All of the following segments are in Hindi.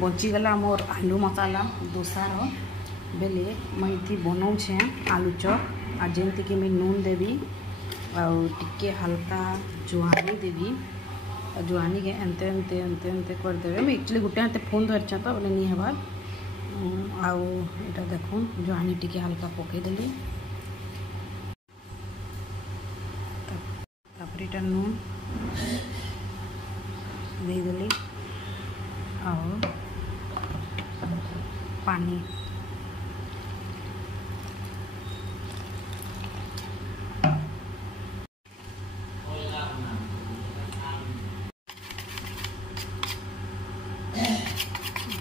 बचीगला मोर आलू मसाला दोसार बेले मुझे बनाऊे आलू चप आ जमती कि मुझे नून देवी आके हल्का जुआनी देवी जुआनी के एनते एनते एनते एनते करदे मुझे एक्चुअली गोटे हाथ फोन धरछ तो बोले नहीं हबार आउ एटा देखूँ जुआनी टिके हल्का पकईदेली तापर इटा नून देदेली और पानी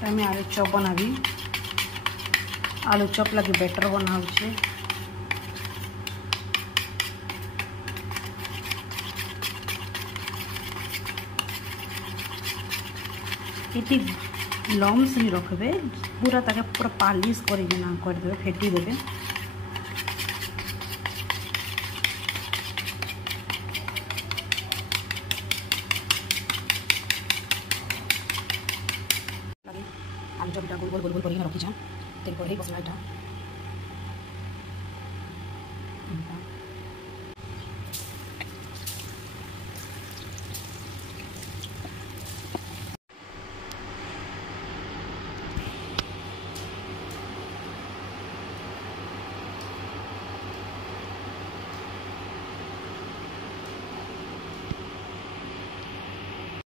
मैं आलू चप बनाबी आलू चप लगे बेटर बनाऊे ये लम्स नहीं रखबे पूरा ताके पूरा पालिश करदे फेटी देवे आलू चपटा गोल गोल गोल गोल कर रखी तेल पर बसला